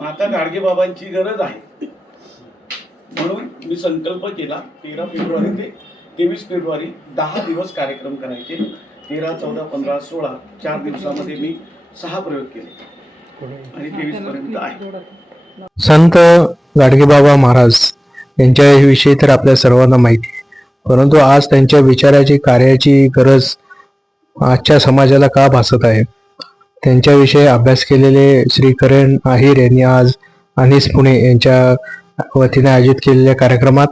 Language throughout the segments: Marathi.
आता गाडगेबाबांची गरज आहे म्हणून मी संकल्प केला 13 फेब्रुवारी ते 23 फेब्रुवारी 10 दिवस कार्यक्रम करायचे. 13, 14, 15, 16 4 दिवसामध्ये मी 6 प्रयोग केले आणि 23 पर्यंत आहे. संत गाडगेबाबा महाराज यांच्याविषयी तर आपल्या सर्वांना माहिती आहे, परंतु आज त्यांच्या विचाराची कार्याची गरज आजच्या समाजाला का भासत आहे, त्यांच्याविषयी अभ्यास केलेले श्री करण आहिर यांनी आज अनिस पुणे यांच्या वतीने आयोजित केलेल्या कार्यक्रमात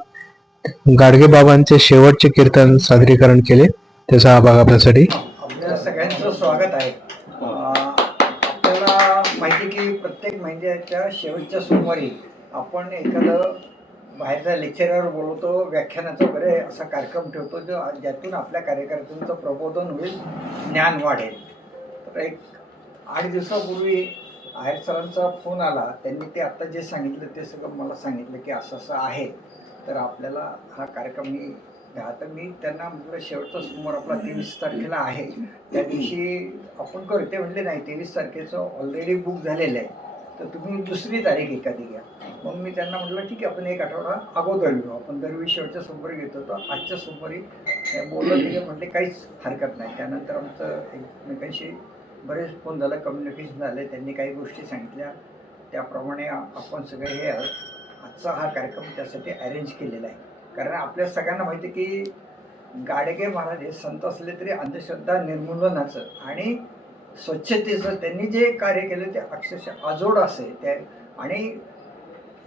गाडगेबाबांचे शेवटचे कीर्तन सादरीकरण केले. त्याचा हा भाग आपल्यासाठी. आपल्या सगळ्यांचं स्वागत आहे. आपल्याला माहिती की प्रत्येक महिन्याच्या शेवटच्या सोमवारी आपण एखादं बाहेरचा लेक्चरर बोलवतो, व्याख्यानाचा वगैरे असा कार्यक्रम ठेवतो ज्यातून आपल्या कार्यकर्त्यांचं प्रबोधन होईल, ज्ञान वाढेल. तर एक 8 दिवसापूर्वी आहेर सरांचा फोन आला. त्यांनी ते आत्ता जे सांगितलं ते सगळं मला सांगितलं की असं असं आहे, तर आपल्याला हा कार्यक्रम मी घ्या. तर मी त्यांना म्हटलं शेवटचा सोमवार आपला 23 तारखेला आहे, त्या दिवशी आपण करू. ते म्हटले नाही, 23 तारखेचं ऑलरेडी बुक झालेलं आहे, तर तुम्ही दुसरी तारीख एखादी घ्या. मग मी त्यांना म्हटलं ठीक आहे, आपण एक आठवडा अगोदर घेऊ. आपण दरवेळी शेवटच्या सोमवारी घेतो, तर आजच्या सोमवारी बोललं तिथे म्हटले काहीच हरकत नाही. त्यानंतर आमचं एकमेकांशी बरेच फोन झालं, कम्युनिकेशन झालं. त्यांनी काही गोष्टी सांगितल्या, त्याप्रमाणे आपण सगळे हे आजचा हा कार्यक्रम त्यासाठी अरेंज केलेला आहे. कारण आपल्या सगळ्यांना माहिती आहे की गाडगे महाराज हे संत असले तरी अंधश्रद्धा निर्मूलनाचं आणि स्वच्छतेचं त्यांनी जे कार्य केलं ते अक्षरशः अजोड असे. त्या आणि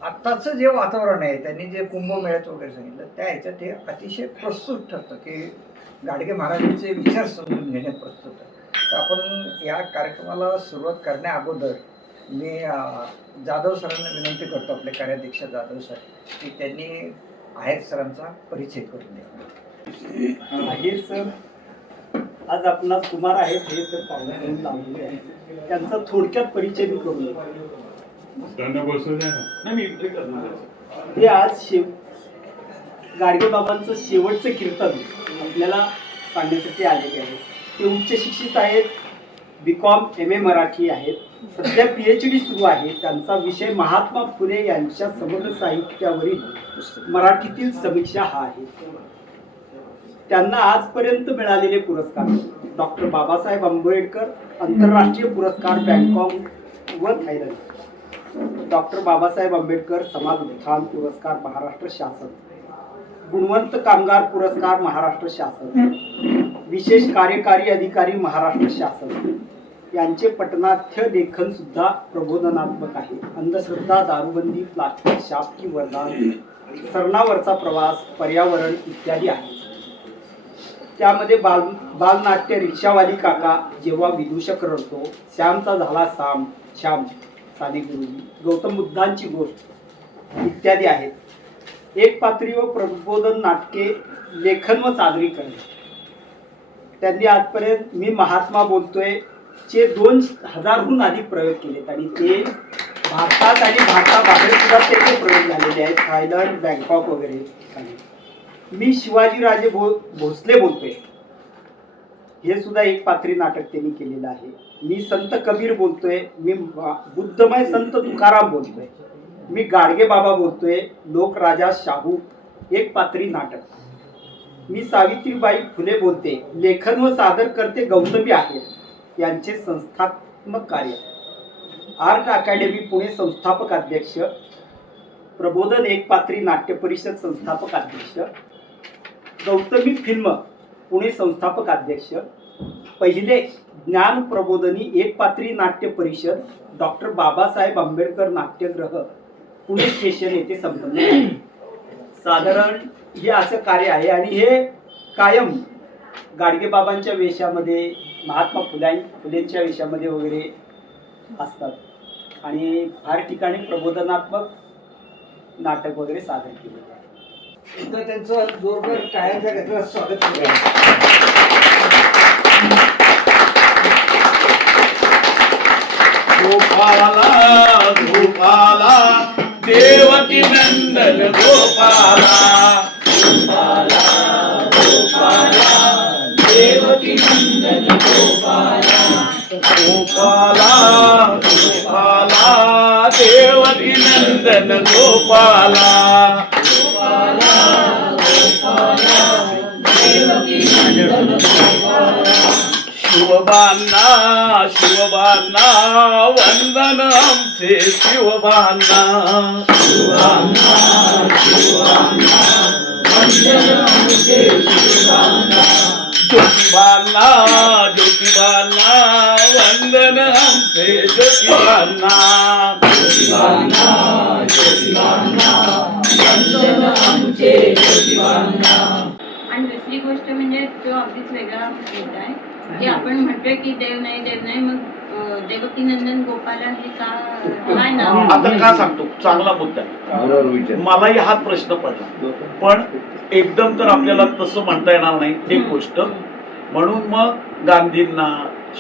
आत्ताचं जे वातावरण आहे, त्यांनी जे कुंभमेळ्याचं वगैरे सांगितलं त्या ह्याच्यात हे अतिशय प्रस्तुत ठरतं की गाडगे महाराजांचे विचार समजून घेणे प्रस्तुत आहे. तर आपण या कार्यक्रमाला सुरुवात करण्या अगोदर मी जाधव सरांना विनंती करतो, आपले कार्याध्यक्ष जाधव सर, की त्यांनी आहेर सरांचा परिचय करून द्या. आहेर सर आज आपणास कुमार आहेत हे सर पाहुणे लावलेले आहेत, त्यांचा थोडक्यात परिचय मी करून देतो. ते आज गाडगेबाबांचं शेवटचं कीर्तन आपल्याला सांगण्यासाठी आलेले आहे. ते उच्च शिक्षित आहेत, BCom MA मराठी आहेत, सध्या PhD सुरू आहे. त्यांचा विषय महात्मा फुले यांच्या समग्र साहित्यावरील मराठीतील समीक्षा हा आहे. त्यांना आजपर्यंत मिळालेले पुरस्कार डॉक्टर बाबासाहेब आंबेडकर आंतरराष्ट्रीय पुरस्कार बँकॉक व थायलंड, डॉक्टर बाबासाहेब आंबेडकर समाज उत्थान पुरस्कार महाराष्ट्र शासन, गुणवंत कामगार पुरस्कार महाराष्ट्र शासन, विशेष कार्यकारी अधिकारी महाराष्ट्र शासन. यांचे पठणार्थ्य लेखन सुद्धा प्रबोधनात्मक आहे. अंधश्रद्धा, दारूबंदी, प्लास्टिक, शाप की वरदान, सरणावरचा प्रवास, पर्यावरण इत्यादी आहे. त्यामध्ये बालनाट्य, रिक्षावाली काका, जेव्हा विदूषक रडतो, श्यामचा झाला श्याम, साने गुरुजी, गौतम बुद्धांची गोष्ट इत्यादी आहेत. एक पात्री व प्रबोधन नाटके, लेखन व सादरीकरण. त्यांनी आजपर्यंत मी महात्मा बोलतोय चे 2000हून अधिक प्रयोग केलेत आणि ते भारतात आणि भारताबाहेर सुद्धा त्याचे प्रयोग झालेले आहेत, थायलंड, बँकॉक वगैरे. मी शिवाजीराजे भोसले बोलतोय, हे सुद्धा एक पात्री नाटक त्यांनी केलेलं आहे. मी संत कबीर बोलतोय, मी बुद्धमय संत तुकाराम बोलतोय, मी गाडगे बाबा बोलतोय, लोकराजा शाहू एक पात्री नाटक. मी सावित्रीबाई फुले बोलते, लेखन व सादर करते गौतमी आहेत. यांचे संस्थात्मक कार्य आर्ट अकॅडमी पुणे संस्थापक अध्यक्ष, प्रबोधन एक पात्री नाट्य परिषद संस्थापक अध्यक्ष, गौतमी फिल्म पुणे संस्थापक अध्यक्ष, पहिले ज्ञान प्रबोधनी एक पात्री नाट्य परिषद डॉक्टर बाबासाहेब आंबेडकर नाट्यगृह पुणे स्टेशन येथे संपन्न आहे. साधारण हे असं कार्य आहे आणि हे कायम गाडगेबाबांच्या वेशामध्ये, महात्मा फुलेंच्या वेशामध्ये वगैरे असतात आणि फार ठिकाणी प्रबोधनात्मक नाटक वगैरे सादर केले जातात. तर त्यांचं जोरदार टाळ्यांच्या गजरात स्वागत करूया. गोपाला गोपाला देवकी नंदन गोपाला, गोपाला गोपाला देवकी नंदन गोपाला, गोपाला गोपाला देव नंदन गोपाला शिवबांना शिवबांना वंदन आमचे शिवबांना ज्योतिबांना ज्योतिबांना वंदन आमचे ज्योतिबांना आणि दुसरी गोष्ट म्हणजे तो अगदीच वेगळा मुद्दा आहे की आपण म्हणतोय की देव नाही मग देवकी नंदन गोपाला हे काय नाव आता का सांगतो, चांगला मुद्दा आहे. मलाही हाच प्रश्न पडला, पण एकदम तर आपल्याला तसं म्हणता येणार नाही एक गोष्ट. म्हणून मग गांधींना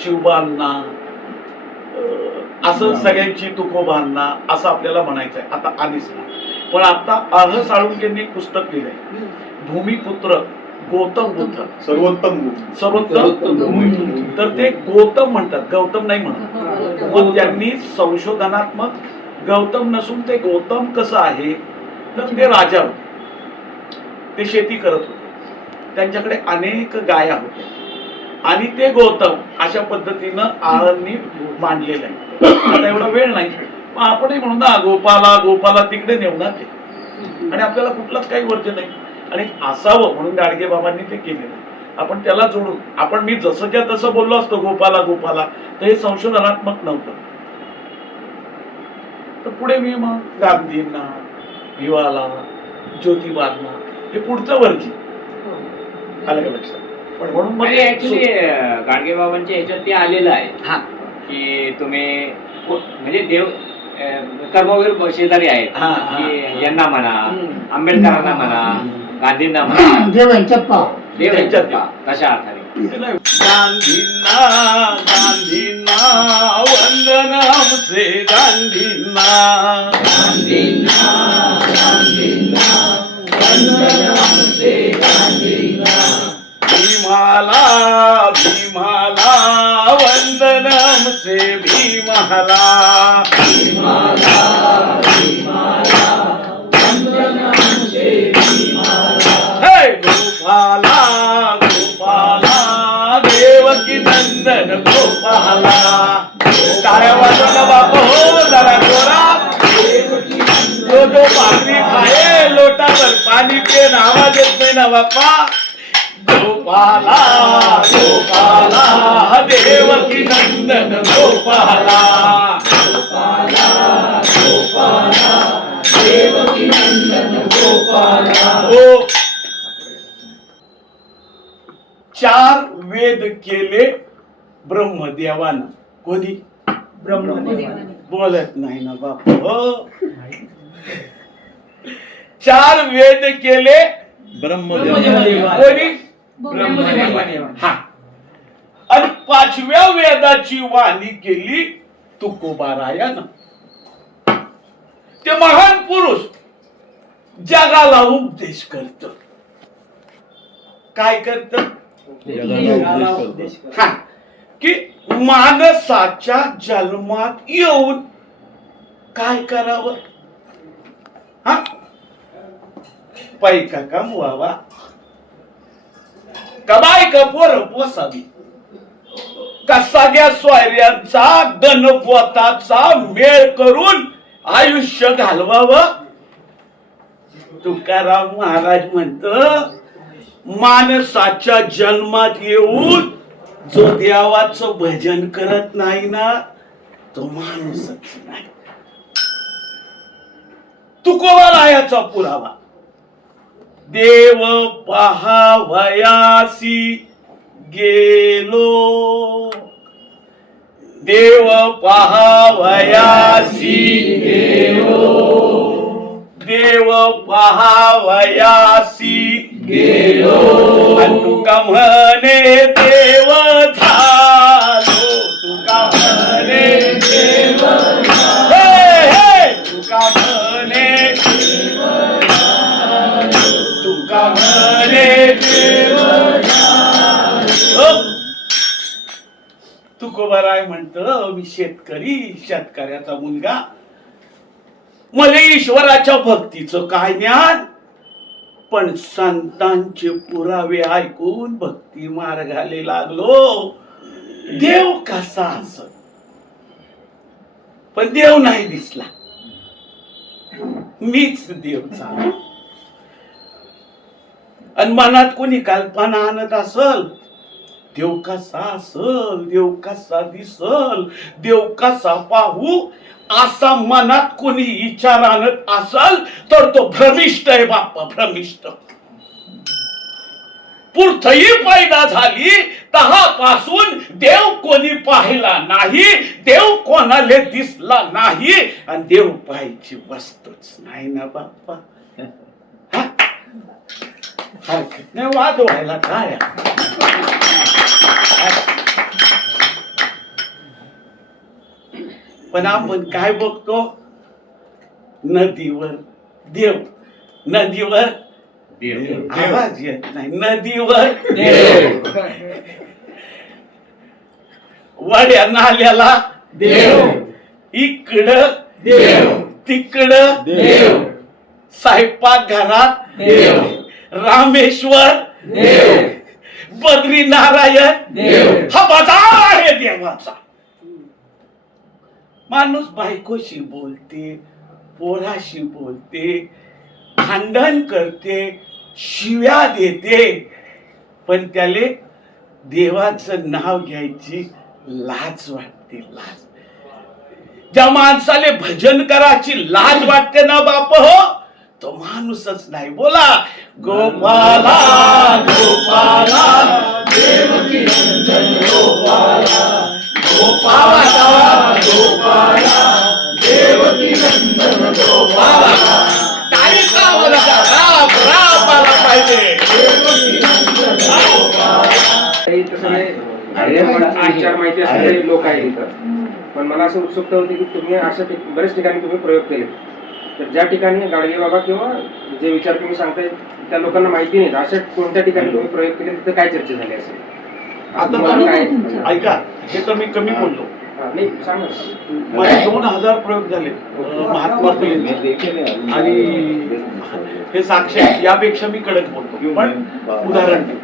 शिवबांना असं सगळ्यांची तुकोबांना असं आपल्याला म्हणायचं आहे. आता आलीच ना, पण आता आह साळुंकेंनी एक पुस्तक लिहिलंय, भूमिपुत्र गौतम बुद्ध, सर्वोत्तम तर ते गौतम म्हणतात, गौतम नाही म्हणत. मग त्यांनी संशोधनात्मक गौतम नसून ते गौतम कसं आहे, तर ते राजा होते, ते शेती करत होते, त्यांच्याकडे अनेक गाया होत्या आणि ते गौतम अशा पद्धतीनं आळंनी मांडलेलं आहे. आता एवढा वेळ नाही, मग आपणही म्हणू ना गोपाला गोपाला तिकडे नेऊ ना ते, आणि आपल्याला कुठलाच काही वर्ज नाही आणि असावं म्हणून गाडगे बाबांनी ते केलेलं. आपण त्याला जोडून आपण मी जसंच्या तसं बोललो असतो गोपाला गोपाला, तर हे संशोधनात्मक नव्हतं. तर पुढे मी मग गांधींना भिवाला ज्योतिबांना हे पुढचं वर्जी आलं का लक्षात. पण म्हणून मग ऍक्च्युली गाडगे बाबांच्या ह्याच्यात ते आलेलं आहे हा की तुम्ही म्हणजे देव कर्मवीर शेजारी आहेत हा, हा. की यांना म्हणा, आंबेडकरांना म्हणा, गांधींना म्हणा, देव यांच्यात पहा तशा अर्थाने गांधींना गांधींना वंदन आमचे गांधींना भीमाला भीमाला वंदन आमचे भीमाला हे गोपाला गोपाला देवकी नंदन गोपाला. टाळ्या वाजवला बाप हो जरा जोरात. तो जो भाकरी खाए लोटावर पाणी पे आवाज येत नाही ना बाप्पा. गोपाला गोपाला देवकी नंदन गोपाला हो. 4 वेद केले ब्रह्मदेवानं. कोणी? ब्रह्मदेवाने. बोलत नाही ना बाप हो. 4 वेद केले कोणी? हा. आणि 5व्या वेदाची वाणी केली तुकोबारायानं. ते महान पुरुष जगाला उपदेश करत. काय करत? हा, की माणसाच्या जन्मात येऊन काय करावं, हा पैका कमवावा, कमाई कपोर पोसावी, का सगळ्या सोयऱ्यांचा गणपताचा मेळ करून आयुष्य घालवावं. तुकाराम महाराज म्हणत माणसाच्या जन्मात येऊन जो देवाचं भजन करत नाही ना तो माणूसच नाही. तुकोबारायाचा पुरावा. देव पहावयासी गेलो, देव पहावयासी गेलो, देव पहावयासी गेलो, तुका म्हणे देव झालो, तुका म्हणे देव झालो, तुका म्हणे तुका म्हणे देव झालो. तुकोबाराय म्हणतो मी शेतकरी, शेतकऱ्याचा मुलगा, मला ईश्वराच्या भक्तीचं काय ज्ञान, पण संतांचे पुरावे ऐकून भक्ती मार्गाले लागलो. देव कसा असत, पण देव नाही दिसला, मीच देव झालो. आणि मनात कोणी कल्पना आणत असल, देव कसा असल, देव कसा दिसल, देव कसा पाहू, असा मनात कोणी विचार आणत असल तर तो भ्रमिष्ट आहे बाप्पा, भ्रमिष्ट. पृथ्वी पैदा झाली तहापासून देव कोणी पाहिला नाही, देव कोणाला दिसला नाही, आणि देव पाहायची वस्तूच नाही ना बाप्पा. हा? हरकत नाही वाद व्हायला काय. पण आपण काय बघतो, नदीवर देव, नदीवर आवाज येत नाही, नदीवर देव, वड्या नाल्याला देव, इकडं देव, तिकडं देव, स्वयंपाक घरात देव, रामेश्वर देव, बद्री नारायण देव, हा बाजार आहे देवाचा. माणूस बायकोशी बोलते, पोराशी बोलते, भांडण करते, शिव्या देते, पण त्याले देवाचं नाव घ्यायची लाज वाटते. लाज. ज्या माणसाले भजन करायची लाज वाटते ना बाप हो, तो माणूसच नाही. बोला गोपाला गोपाला देवकी नंदन गोपाला, गोपाला गोपाला देवकी नंदन गोपाला. तारीचा बोला राम राम आला पाहिजे. विचार माहिती असलेले लोक आहेत इथं, पण मला असं उत्सुकता होती की तुम्ही अशा बरेच ठिकाणी तुम्ही प्रयोग केले, तर ज्या ठिकाणी गाडगे बाबा किंवा जे विचार तुम्ही सांगताय त्या लोकांना माहिती नाही, अशा कोणत्या ठिकाणी तुम्ही प्रयोग केले, तिथे काय चर्चा झाली असेल? आता ऐका, हे तर मी कमी बोललो. नाही सांगा. माझे 2000 प्रयोग झाले महात्मा फुले, आणि हे साक्ष आहे. यापेक्षा मी कडक बोलतो, पण उदाहरण देऊ.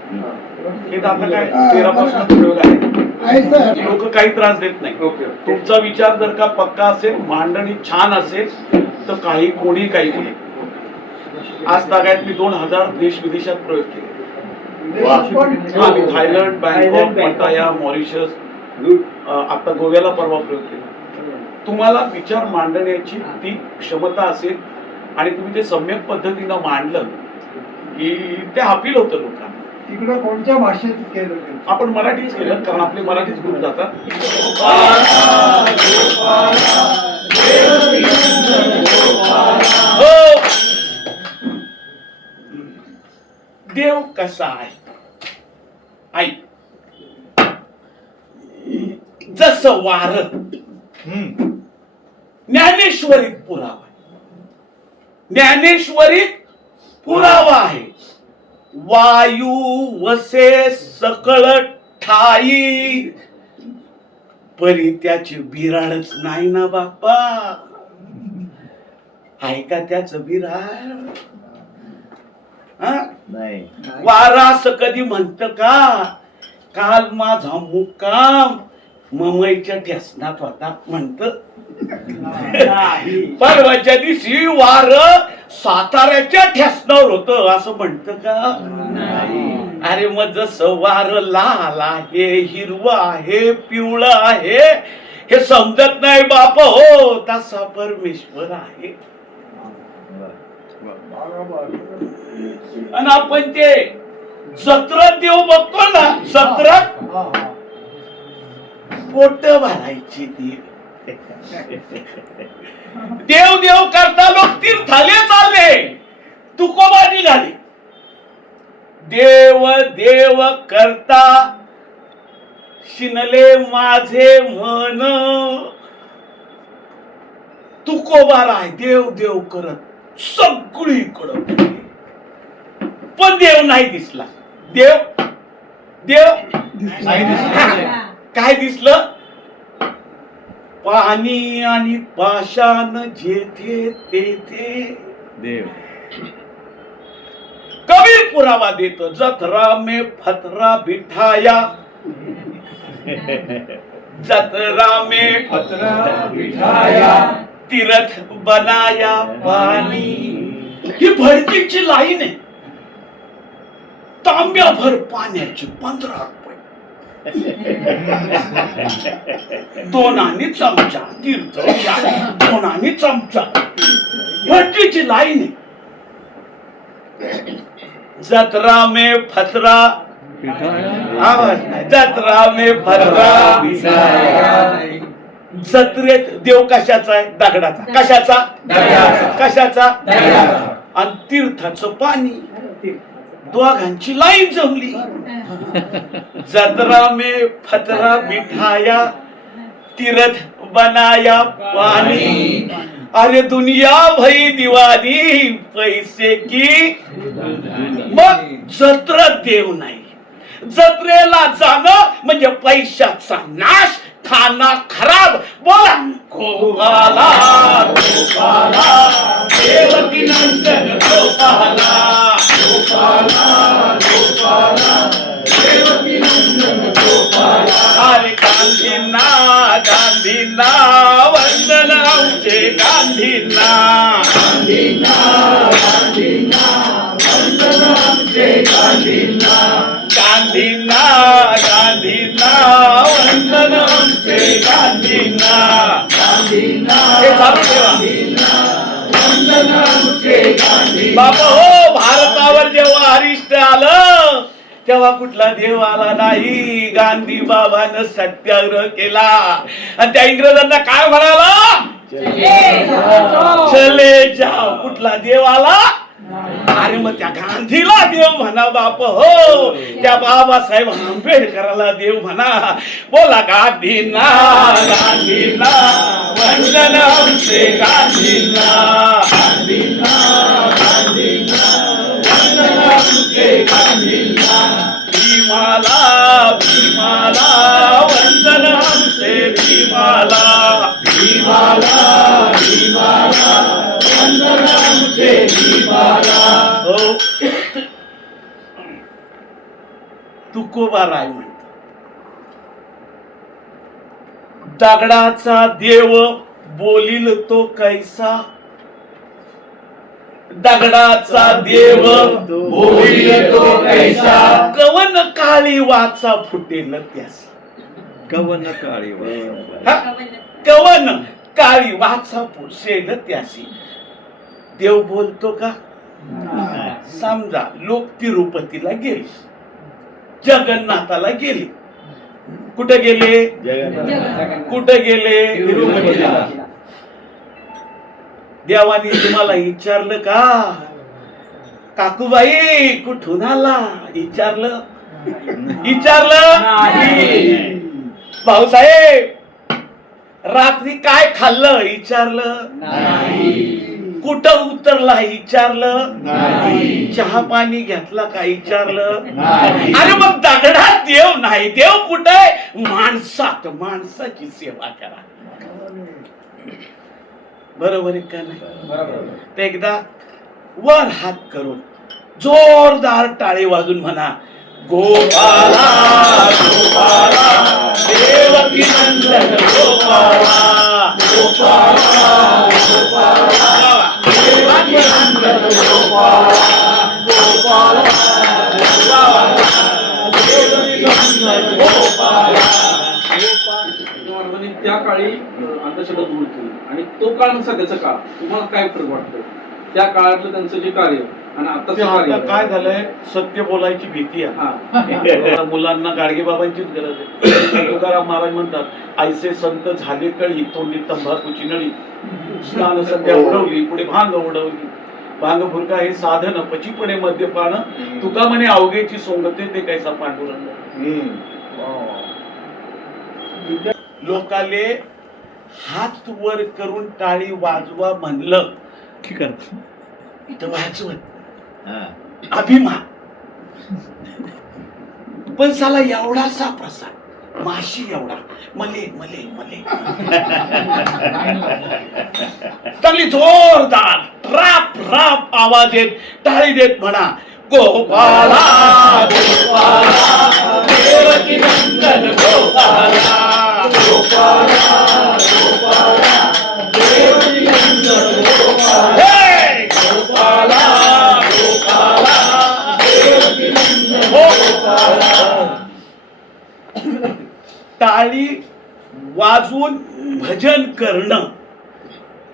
हे तर आता काय 13 पासून प्रयोग आहे, लोक काही त्रास देत नाही. तुमचा विचार जर का पक्का असेल, मांडणी छान असेल, तर काही कोणी काही बोले. आज तागायत मी 2000 देश विदेशात प्रयोग केले. आम्ही थायलंड, बँकॉक, पटाया, मॉरिशस, आता गोव्याला परवा प्रयोग केला. तुम्हाला विचार मांडण्याची ती क्षमता असेल आणि तुम्ही ते सम्यक पद्धतीनं मांडलं की ते अपील होतं लोकांना. तिकडं कोणत्या भाषेत केलं? आपण मराठीच केलं, कारण आपले मराठीच ग्रुप जातात. हो, देव कसा आहे आई, जसं वार ज्ञानेश्वरीत पुरावा, ज्ञानेश्वरीत पुरावा आहे. वायू वसे सकळ ठाई, परी त्याची बिराडच नाही ना बाप्पा. आहे का त्याचं बिराड? नाही. वारास कधी म्हणत का, काल माझा मुक्काम मुंबईच्या ठेसनात होता म्हणत. परवाच्या दिवशी वार साताऱ्याच्या ठेसनावर होत असं म्हणत का? अरे मग जसं वार लाल आहे, हिरवं आहे, पिवळं आहे, हे समजत नाही बाप हो, तसा परमेश्वर आहे. आणि आपण ते जत्रात देव बघतो ना, जत्रात पोट भरायची देव. देव देव करता लोक तीर्थाले चालले, तुकोबा निघाले. देव देव करता शिनले माझे मन, तुकोबा राय देव देव करत सगळीकडं, पण देव नाही दिसला. देव देव नाही दिसला. काय दिसलं? पाणी आणि पाषाण जेथे तेथे देव कबीर पुरावा देतो, जतरा में फतरा बिठाया, जतरा में फतरा बिठाया, तीर्थ बनाया पाणी. ही भरतीची लाईन आहे. तांब्याभर पाण्याची 15 रुपये, 2 आणे चमचा तीर्थ, 2 आणे चमचा. भरतीची लाईन आहे. जत्रा में फतरा, आवाज नाही, जत्रा में फतरा बिठाया. जत्रेत देव कशाचा आहे? दगडाचा. कशाचा? कशाचा? आणि तीर्थाचं पाणी. दोघांची लाईन जमली. जत्रा में फतरा बिठाया, तीर्थ बनाया पानी. अरे दुनिया भई दिवानी पैसे की. मग जत्रा देव नाही. जत्रेला जाणं म्हणजे पैशाचा नाश, खाना खराब. बोला गोपाला गोपाला, देवकी नंदन गोपाला, गोपाला गोपाला, देवकी नंदन गोपाला. अरे गांधींना गांधींना वंदन आमचे गांधींना, गांधींना गांधींना वंदन आमचे गांधींना, गांधींना गांधींना वंदन आमचे गांधींना, गांधींना हे चालू ठेवा. वंदन आमचे गांधींना. बाबा हो, भारतावर जेव्हा अरिष्ट आलं तेव्हा कुठला देव आला नाही. गांधी बाबानं सत्याग्रह केला आणि त्या इंग्रजांना काय म्हणाला? चले जाओ. कुठला देव आला? अरे मग त्या गांधीला देव म्हणा बाप हो, त्या बाबासाहेब आंबेडकराला देव म्हणा. बोला गांधींना गांधींना वंदन आमचे गांधींना, गांधींना गांधींना वंदन आमचे गांधींना. भीमाला भीमाला वंदन आमचे भीमाला, भीमाला भीमाला वंदन आमचे भीमाला. हो, तुकोबाराय म्हणतो, दगडाचा देव बोलील तो कैसा, दगडाचा देव बोलील तो कैसा. कवन काळी वाचा फुटेल त्यास, कवन काळी कवन काळी वाचा फुटेल त्यासी. देव बोलतो का? समजा लोक तिरुपतीला गेले, जगन्नाथाला गेले. कुठे गेले? कुठे गेले? तिरुपतीला. देवानी तुम्हाला विचारलं का, काकूबाई कुठून आला? विचारलं? विचारलं नाही. भाऊसाहेब रात्री काय खाल्लं? विचारलं नाही. कुठं उतरला? विचारलं नाही. चहा पाणी घेतला का? विचारलं नाही. अरे मग दगडात देव नाही, देव कुठे? माणसात. माणसाची सेवा करा. बरोबर आहे का नाही? बरोबर. एकदा वर हात करून जोरदार टाळी वाजून म्हणा, गोपाला गोपाला, देवकी नंदन गोपाला, गोपाला गोपाला, देवकी नंदन गोपाला, गोपाला देवकी नंदन गोपाला. महाराजांनी त्या काळी अंधश्रद्धा दूर केली आणि तो काळ आणि सध्याचा काळ तुम्हाला काय फरक वाटतं? त्या काळातलं त्यांचं जे कार्य आणि आताचं कार्य काय झालंय? सत्य बोलायची भीती आहे. मुलांना गाडगेबाबांचीच गरज आहे. तुकाराम महाराज म्हणतात, ऐसे संत झाले कळी, तोंडी तंबाखूची नळी. स्नान सध्या उडवली, पुढे भांग उडवली. भांग फुरका हे साधन, पचीपणे मद्यपान. तुका म्हणे अवघेची सोंगते ते कैसा पांडुरंग. लोकाले हात वर करून टाळी वाजवा म्हणलं तर वाजवत अभिमान. पण साला एवढासा प्रसाद, माशी एवढा मले मले मले चांगली जोरदार राप राप आवाज येत टाळी देत म्हणा, गोपाला गोपाला देवकी नंदन गोपाला गोपाला गोपाला देवकी नंदन गोपाला, हे गोपाला गोपाला देवकी नंदन गोपाला. टाळी वाजवून भजन करणं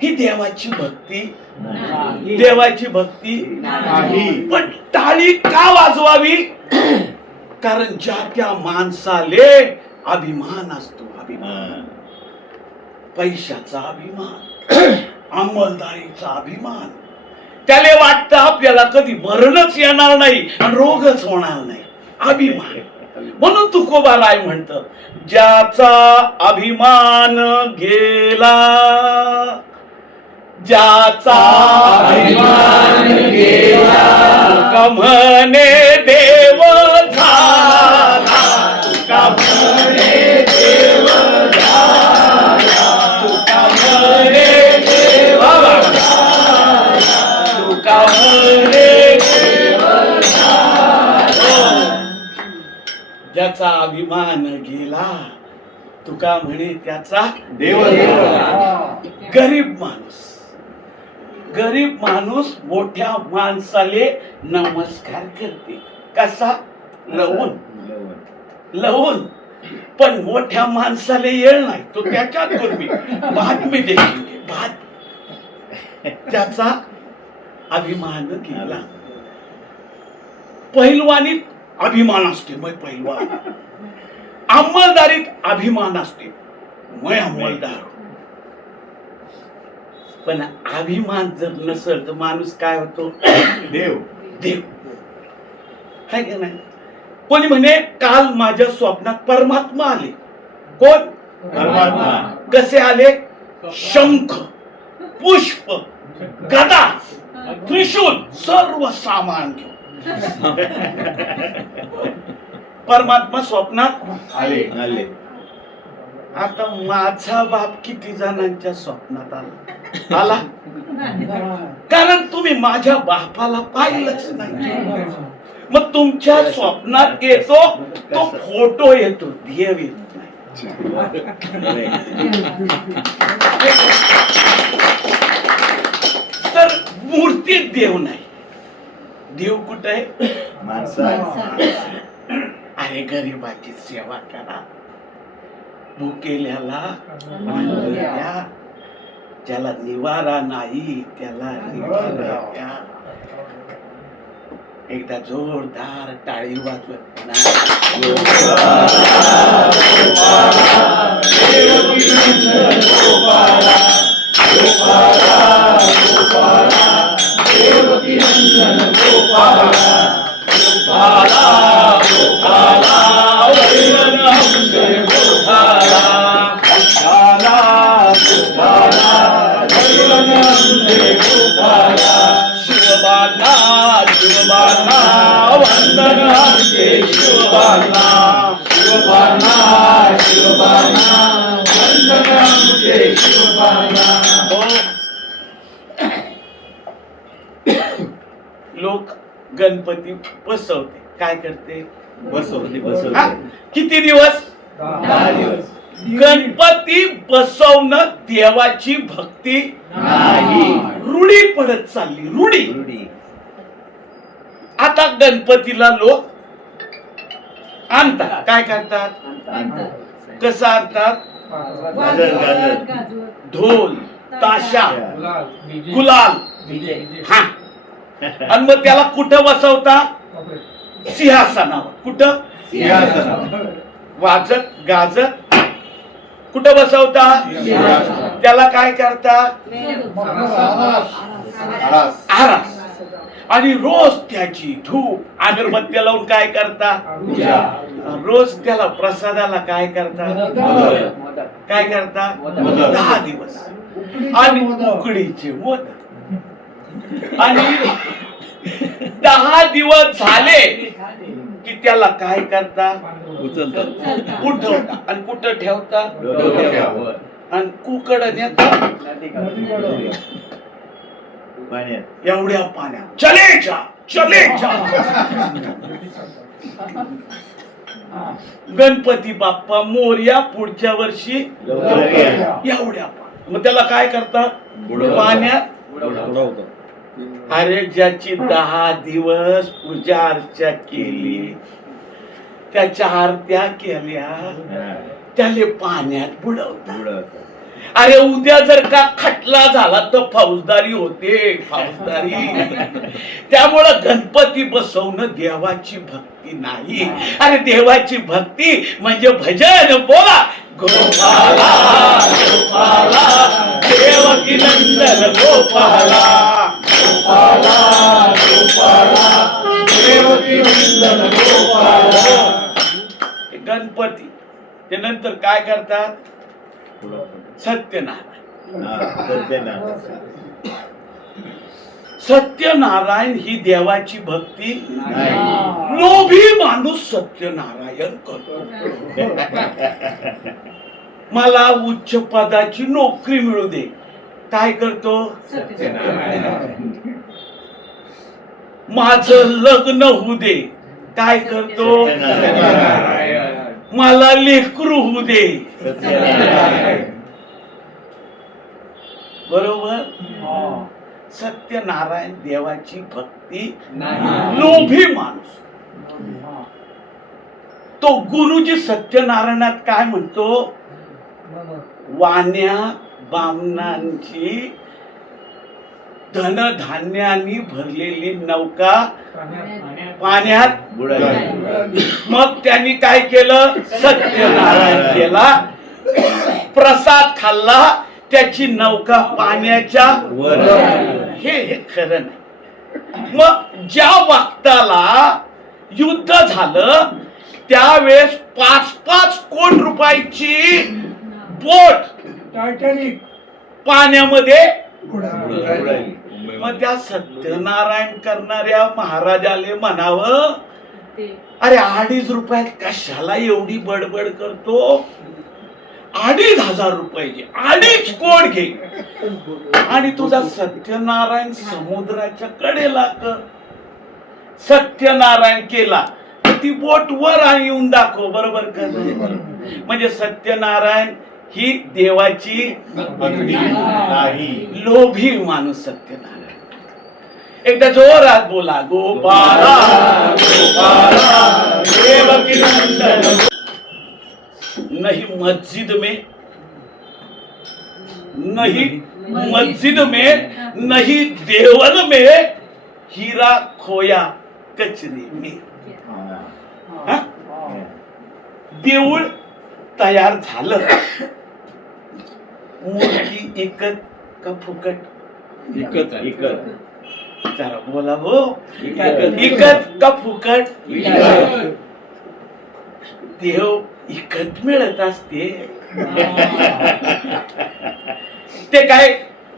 ही देवाची भक्ती देवाची भक्ती नाही. पण टाळी का वाजवावी? कारण ज्या त्या माणसाले अभिमान असतो, अभिमान, पैशाचा अभिमान, अंमलदारीचा अभिमान. त्याला वाटतं आपल्याला कधी मरणच येणार नाही आणि रोगच होणार नाही, अभिमान. म्हणून तुकोबाराय म्हणत, ज्याचा अभिमान गेला, ज्याचा अभिमान गेला, तुका म्हणे देव झाला, तुका म्हणे देव झाला, तुका म्हणे देव झाला, तुका म्हणे देव झाला. ज्याचा अभिमान गेला, तुका म्हणे त्याचा देव झाला. गरीब माणूस मोठ्या माणसाले नमस्कार करते, कसा? लवून. पण मोठ्या माणसाले येळ नाही, तो त्याच्यात पूर्वी भात मी देईल भात. त्याचा अभिमान गेला. पहिलवानीत अभिमान असते, मग पहिलवान. अंमलदारीत अभिमान असते, मग अंमलदार. पण अभिमान जर नसेल तर माणूस काय होतो? देव. है की नाही? कोणी म्हणे काल माझ्या स्वप्नात परमात्मा आले. कोण? परमात्मा. कसे आले? शंख, पुष्प, गदा, त्रिशूल, सर्व सामान घेऊन परमात्मा स्वप्नात आले. आता माझा बाप किती जणांच्या स्वप्नात आला? कारण तुम्ही माझ्या बापाला पाहिलंच नाही. मग तुमच्या स्वप्नात येतो तो फोटो येतो, देव येत नाही. तर मूर्तीत देव नाही. देव कुठे आहे? अरे गरीबाची सेवा करा, भुकेल्याला अन्न द्या, ज्याला निवारा नाही त्याला निवारा द्या. एकदा जोरदार टाळी वाजवत लोक गणपती बसवते. काय करते? बसवते. किती दिवस? 10 दिवस. गणपती बसवणं देवाची भक्ती नाही, रूढी पडत चालली. रूढी. आता गणपतीला लोक आणतात. काय करतात? कसं आणतात? ढोल, ताशा, गुलाल. हा. आणि मग त्याला कुठं बसवता? सिंहासनावर. कुठं? सिंहासनावर. वाजत गाजत कुठं बसवता? त्याला काय करता? आरास. आणि रोज त्याची धूप अगरबत्त्या लावून काय करता? रोज त्याला प्रसादाला काय करता? काय करता? 10 दिवस. आणि उकडीचे मोदक. आणि 10 दिवस झाले की त्याला काय करता, उचलतात. उठवता आणि कुठं ठेवता, डोक्यावर. आणि कुकड नेता एवढ्या पाण्यात चले जा चले जा. गणपती बाप्पा मोरया पुढच्या वर्षी एवढ्या पाण्यात. मग त्याला काय करता, पाण्यात. अरे ज्याची 10 दिवस पूजा अर्चा केली, त्याच्या आरत्या केल्या, त्याले पाण्यात बुडवतात. अरे उद्या जर का खटला झाला तर फौजदारी होते, फौजदारी. त्यामुळं गणपती बसवणं देवाची भक्ती नाही. अरे देवाची भक्ती म्हणजे भजन. बोला गोपाला गोपाला देवकी नंदन गोपाला, गोपाला गोपाला देवकी नंदन गोपाला. गणपती ते नंतर काय करतात, सत्यनारायण. सत्यनारायण ही देवाची भक्ती लोभी माणूस सत्यनारायण करतो. मला उच्च पदाची नोकरी मिळू दे, काय करतो, माझं लग्न होऊ दे, काय करतो, मला लेकरू होऊ दे, बरोबर. सत्यनारायण देवाची भक्ती लोभी माणूस. तो गुरुजी सत्यनारायणात काय म्हणतो, वाण्या बामणांची धनधान्यानी भरलेली नौका पाण्यात बुडाली. मग त्यांनी काय केलं, सत्यनारायण केला, प्रसाद खाल्ला, त्याची नौका पाण्याच्या वर. हे खरं नाही. मग ज्या वक्ताला युद्ध झालं त्यावेळेस 5-5 कोटी रुपयाची बोट टायटॅनिक पाण्यामध्ये बुडाली. मग त्या सत्यनारायण करणाऱ्या महाराजाले म्हणावं, अरे 2.5 रुपयात कशाला एवढी बडबड करतो, 2,500 रुपयाची 2.5 कोट घे आणि तुझा सत्यनारायण समुद्राच्या कडेला कर. सत्यनारायण केला तर ती बोट वर येऊन दाखव, बरोबर कर. म्हणजे सत्यनारायण ही देवाची नाही, लोभी माणूस सत्यनारायण. एकदा जोरात बोला, गोपाला गोपाला देवकी नंदन. नहीं मस्जिद में, नहीं मस्जिद में, नहीं देवल में, हीरा खोया कचरे में. हा? देऊळ तयार झालं, मूर्ती एकत का फुकट, इकत. जरा बोला हो, इकत का फुकट. देव इकत मिळत असते. ते काय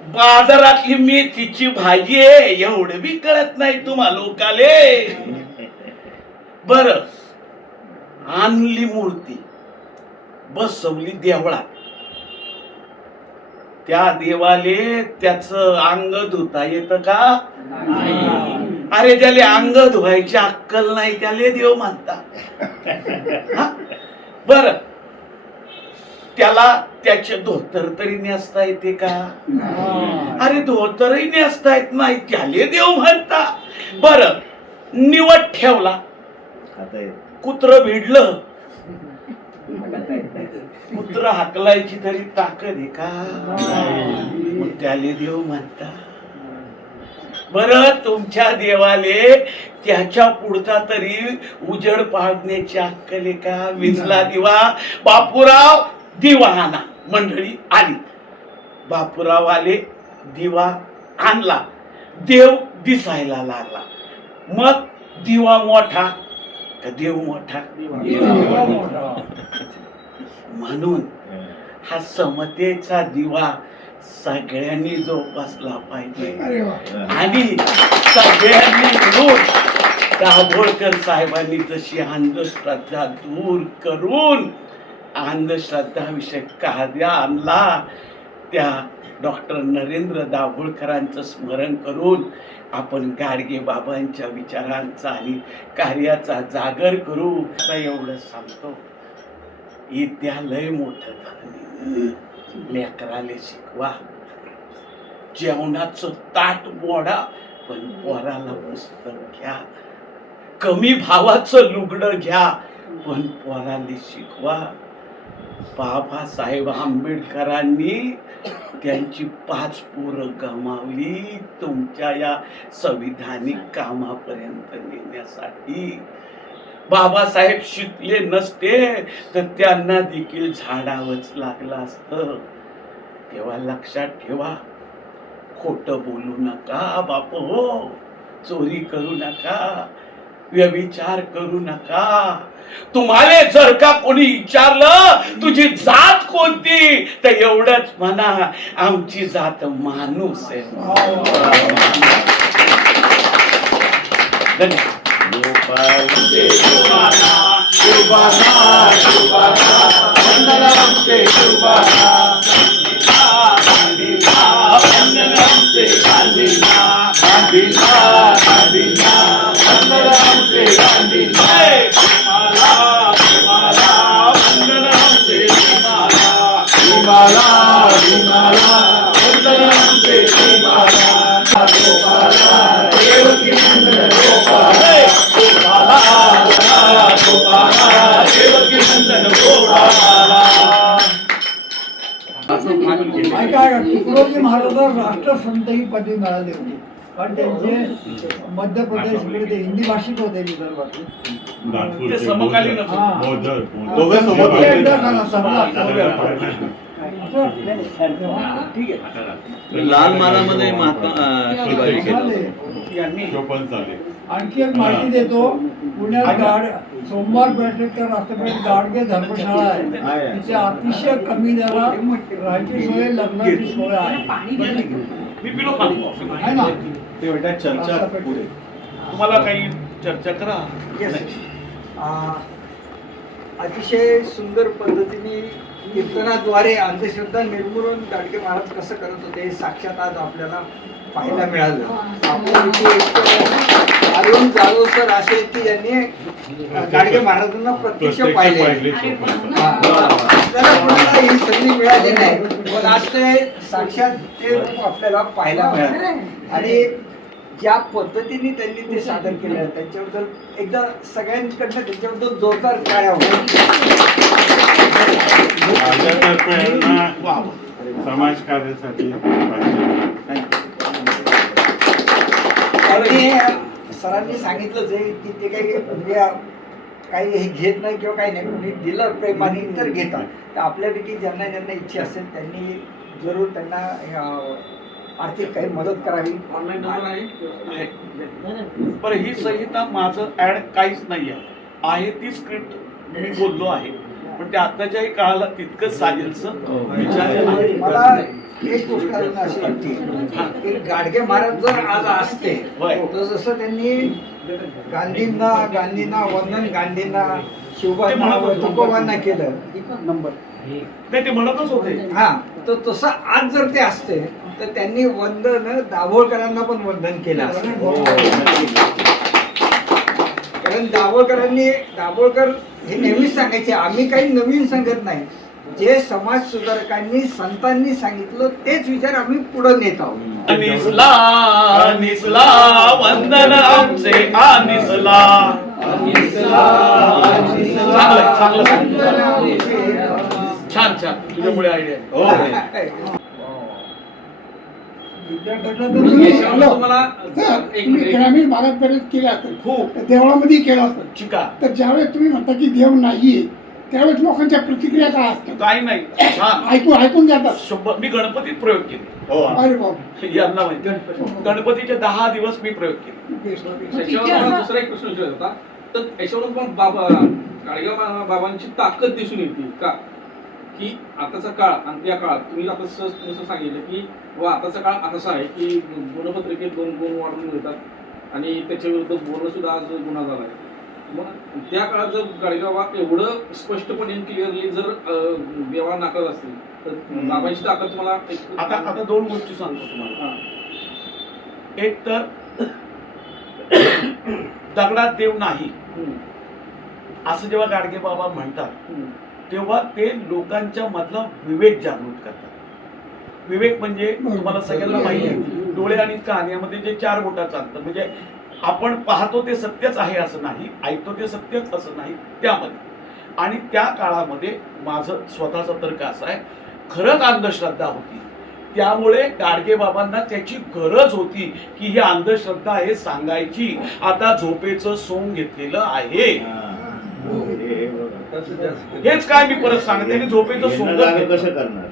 बाजारातली मेथीची भाजी आहे एवढं बी कळत नाही तुम्हा लोकाले. बर, आणली मूर्ती, बसवली देवळात, त्या देवाले त्याच अंग धुता येतं का, अरे त्याले अंग धुवायची अक्कल नाही त्याले देव म्हणता. बर, त्याला त्याचे धोतर तरी नेसता येते का, अरे धोतरही नेसता येत नाही त्याले देव म्हणता. बर, निवड ठेवला, कुत्र भिडलं, कुत्र हाकलायची तरी ताकद आहे का, मग त्याले देव म्हणता. बर, तुमच्या देवाले त्याच्या पुढचा तरी उजड पाडण्याची अक्कल आहे का. विजला दिवा, बापूराव दिवा आणा, मंडळी आली, बापूराव आले, दिवा आणला, देव दिसायला लागला. मग दिवा मोठा का देव मोठा, म्हणून हा समतेचा दिवा सगळ्यांनी जोपासला पाहिजे आणि सगळ्यांनी मिळून दाभोळकर साहेबांनी जशी अंधश्रद्धा दूर करून अंधश्रद्धाविषयक कायदा आणला, त्या डॉक्टर नरेंद्र दाभोळकरांचं स्मरण करून आपण गाडगे बाबांच्या विचारांचा आणि कार्याचा जागर करू. आता एवढं सांगतो, विद्यालय मोठं झालं, लेकराले शिकवा, जेवणाचं ताट मोडा पण पोराला पुस्तक घ्या, कमी भावाचं लुगडं घ्या पण पोराला शिकवा. बाबासाहेब आंबेडकरांनी त्यांची 5 पोरं गमावली तुमच्या या संविधानिक कामापर्यंत नेण्यासाठी. बाबासाहेब शिकले नसते तर त्यांना देखील झाडावंच लागलं असतं. तेव्हा लक्षात ठेवा, खोटं बोलू नका बाप हो, चोरी करू नका, व्यभिचार करू नका. तुम्हाला जर का कोणी विचारलं तुझी जात कोणती तर एवढंच म्हणा, आमची जात माणूस आहे. तुकडोजी महाराजांना राष्ट्रसंत ही पदवी मिळाली होती, कारण त्यांचे मध्य प्रदेशकडे ते हिंदी भाषिक होते विदर्भातले. ते समकालीन लाल मालामध्ये महात्मा आणखी एक माहिती देतो, पुण्यात सोमवार पेठेत राष्ट्रपेठ गाडगे धर्मशाळा आहे, तिथे अतिशय कमी दरात राहायची सोय, लग्नाची सोय आहे ना. तुम्हाला काही चर्चा करा. अतिशय सुंदर पद्धतीने कीर्तनाद्वारे अंधश्रद्धा निर्मूलन गाडगे महाराज कसं करत होते साक्षात आज आपल्याला पाहायला मिळालं. अरुण जाधव सर असे की यांनी गाडगे महाराजांना प्रत्यक्ष पाहिले. आपल्याला कोणाला ही संधी मिळाली नाही, पण आज ते साक्षात ते आपल्याला पाहायला मिळालं. आणि ज्या पद्धतीने त्यांनी ते सादर केलं त्याच्याबद्दल एकदा सगळ्यांकडनं त्याच्याबद्दल जोरदार टाळ्या समाज कार्यासाठी सरांनी सांगितलंच आहे की ते काही हे घेत नाही किंवा काही नाही, कोणी दिलं प्रेमाने तर घेतात. तर आपल्यापैकी ज्यांना ज्यांना इच्छा असेल त्यांनी जरूर त्यांना आर्थिक काही मदत करावी. ऑनलाईन नंबर आहे. पण ही संहिता माझं ऍड काहीच नाही आहे ती स्क्रिप्ट मी बोललो आहे, पण ते आताच्याही काळाला तितकंच साजेलचं विचार आहे. मला एक गोष्ट अशी वाटते की गाडगे महाराज जर आज असते तर जसं त्यांनी गांधींना वंदन, गांधींना, शिवबांना, तुकोबांना केलं नंबर ते म्हणतच होते. हा, तर तसं आज जर ते असते तर त्यांनी वंदन दाभोळकरांना पण वंदन केलं असतं. कारण दाभोळकर हे नेहमीच सांगायचे, आम्ही काही नवीन सांगत नाही, जे समाज सुधारकांनी संतांनी सांगितलं तेच विचार आम्ही पुढे नेत आहोत. निसला वंदन आमचे निसला. छान छान, तुझ्यामुळे आयडिया. ग्रामीण भागात बरेच केलं असेल, खूप देवळामध्ये केलं असेल चिका. तर ज्यावेळेस तुम्ही म्हणता की देव नाहीये त्यावेळेस लोकांच्या प्रतिक्रिया काय असतात? काही नाही, छान ऐकून जातात. मी गणपतीत प्रयोग केले. अरे बाबा, यांना माहिती, गणपतीचे 10 दिवस मी प्रयोग केले. त्याच्यावर मला दुसरा एक प्रश्न विचारायचा होता, तर याच्यावरून पण गाडगे बाबांची ताकद दिसून येते का, की आताचा काळ आणि त्या काळात तुम्ही आता सहज सांगितलं की आताचा काळ असा आहे की गुणपत्रिकेत 2 गुण वाढवून मिळतात आणि त्याच्या विरुद्ध बोलणं सुद्धा आज गुन्हा झाला आहे. मग त्या काळात जर गाडगेबाबा एवढं स्पष्टपणे क्लिअरली जर देवा नाकारत असतील तर बाबांची ताकद तुम्हाला आता दोन गोष्टी सांगतो तुम्हाला. एक तर दगडात देव नाही असं जेव्हा गाडगे बाबा म्हणतात तेव्हा ते लोकांच्या मधला विवेक जागृत करतात. विवेक म्हणजे तुम्हाला सगळ्यांना माहिती आहे, डोळे आणि कान यामध्ये जे 4 बोटाचं अंतर, म्हणजे आपण पाहतो ते सत्यच आहे असं नाही, ऐकतो ते सत्यच असं नाही त्यामध्ये. आणि त्या काळामध्ये माझं स्वतःचा तर्क असा आहे, खरंच अंधश्रद्धा होती, त्यामुळे गाडगे बाबांना त्याची गरज होती की ही अंधश्रद्धा आहे सांगायची. आता झोपेचं सोंग घेतलेलं आहे, हेच काय मी परत सांगते, त्यांनी झोपेचं सोंग कसं करणार.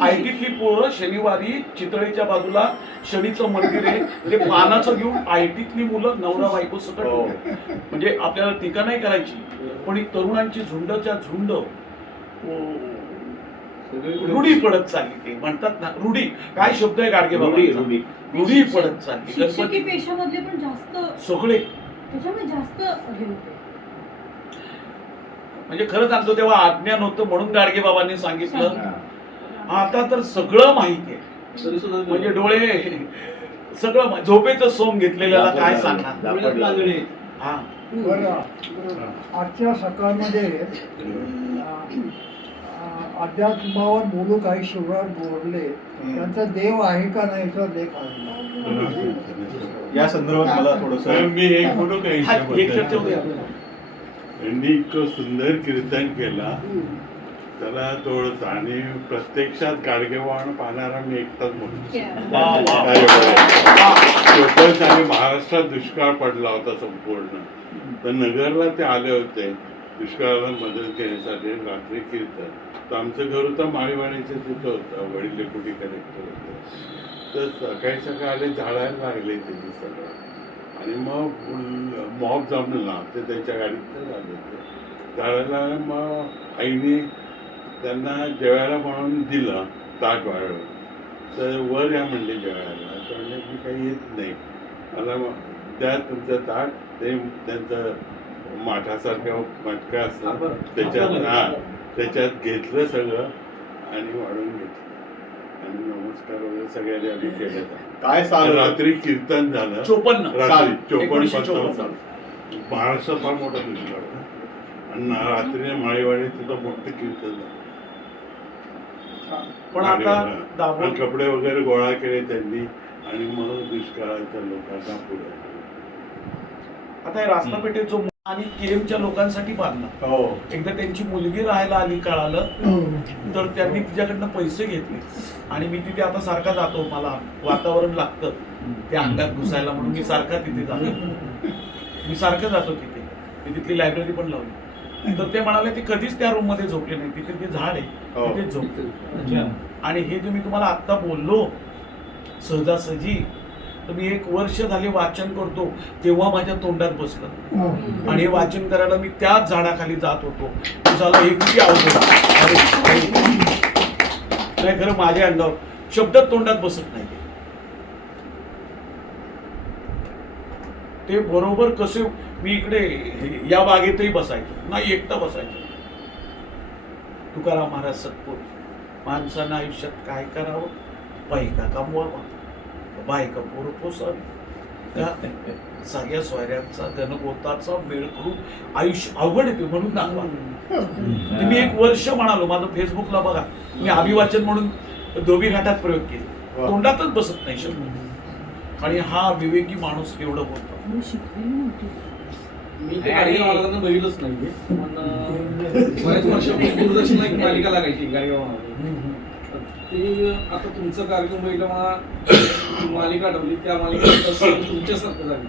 आयटीतली पोरं शनिवारी चितळेच्या बाजूला शनीचं मंदिर आहे, ते पानाचं घेऊन आयटीतली मुलं नवरा बायको सकट होते. म्हणजे आपल्याला टीका नाही करायची, पण ही तरुणांची झुंडच्या झुंड रूढी पडत चालली. ते म्हणतात ना रूढी, काय शब्द आहे गाडगे बाबा, रूढी पडत चालली. गणपती पेशामधले पण जास्त सगळे त्याच्यामुळे जास्त हे होते. म्हणजे खरं सांगतो तेव्हा अज्ञान होतं म्हणून गाडगे बाबांनी सांगितलं. आता तर सगळं माहिती आहे, तरी सुद्धा म्हणजे डोळे सगळं झोपेचं सोंग घेतलेल्याला काय सांगणार. हा बरं, आजच्या सकाळमध्ये अध्यात्मावर बोलू काही शिवराज बोलले, त्यांचा देव आहे का नाही याचा लेख आहे. या संदर्भात मला थोडंसं मी एक बोलू का याच्याबद्दल. यांनी इतकं सुंदर कीर्तन केला त्याला थोडंसं, आणि प्रत्यक्षात गाडगेबाबांना पाहणारा मी एकटाच म्हणतो. आणि महाराष्ट्रात दुष्काळ पडला होता संपूर्ण, तर नगरला ते आले होते दुष्काळाला मदत घेण्यासाठी रात्री कीर्तन. तर आमचं घर होतं माळीवाडीचं, तिथं होतं, वडील डेप्युटी कलेक्टर होते. तर सकाळी सकाळी झाडायला लागले त्यांनी सगळं, आणि मग मॉब जमला ते त्यांच्या गाडीत झाले ते झाडायला. मग आईने त्यांना जेवायला म्हणून दिलं ताट वाढवून, तर वर या म्हणले जेवायला. तर म्हणले मी काही येत नाही, मला द्या तुमचं ताट. ते त्यांचं माठासारखं मटका असतं त्याच्यात त्याच्यात घेतलं सगळं आणि वाढून घेतलं आणि नमस्कार वगैरे सगळ्यांनी आम्ही केलं. काय साल रात्री कीर्तन झालं 54 साल महाराष्ट्रात फार मोठा दुष्काळ होता आणि रात्री माळीवाडी तिथं मोठं कीर्तन झालं. पण आता कपडे वगैरे गोळा केले त्यांनी आणि मग दुष्काळाच्या लोकांना पुढे. आता रास्ता पेठेत जो आणि केमच्या लोकांसाठी बांधला, एकदा त्यांची मुलगी राहायला आली कळालं, तर त्यांनी तिच्याकडनं पैसे घेतले आणि मी तिथे आता सारखा जातो, मला वातावरण लागतं ते अंगात घुसायला म्हणून मी सारखा तिथे जातो, मी सारखं जातो तिथे. मी तिथली लायब्ररी पण लावली. तर ते म्हणाले ते कधीच त्या रूम मध्ये झोपले नाही, तिथे ते झाड आहे तिथे झोपते. आणि हे जे मी तुम्हाला आत्ता बोललो सहजासहजी, तर मी 1 वर्ष झाले वाचन करतो तेव्हा माझ्या तोंडात बसलं. आणि हे वाचन करायला मी त्याच झाडाखाली जात होतो. तुझ्याला हे किती अवघड नाही, खरं माझ्या अंगावर शब्द तोंडात बसत नाही. ते बरोबर कसे मी इकडे या बागेतही बसायचो नाही, एकटा बसायचो. तुकाराम महाराज सत्पूर, माणसानं आयुष्यात काय करावं, पैका कमवावा, बायका पोरं पोसावी, सगळ्या सोयऱ्यांचा गणगोताचा मेळ करून आयुष्य अवघड येते म्हणून दाखवा. मी 1 वर्ष म्हणालो, माझं फेसबुकला बघा, मी अभिवाचन म्हणून धोबी घाटात प्रयोग केले, तोंडातच बसत नाही शब्द. आणि हा विवेकी माणूस एवढं बोलतो. मी ते गाडगेबाबांना बघितलंच नाहीये, पण बऱ्याच वर्षापूर्वी दूरदर्शनला एक मालिका लागायची गाडगेबाबांमध्ये. ते आता तुमचं कार्यक्रम बघितलं, मला मालिका आठवली, त्या मालिकेत तुमच्यासारखं झाली.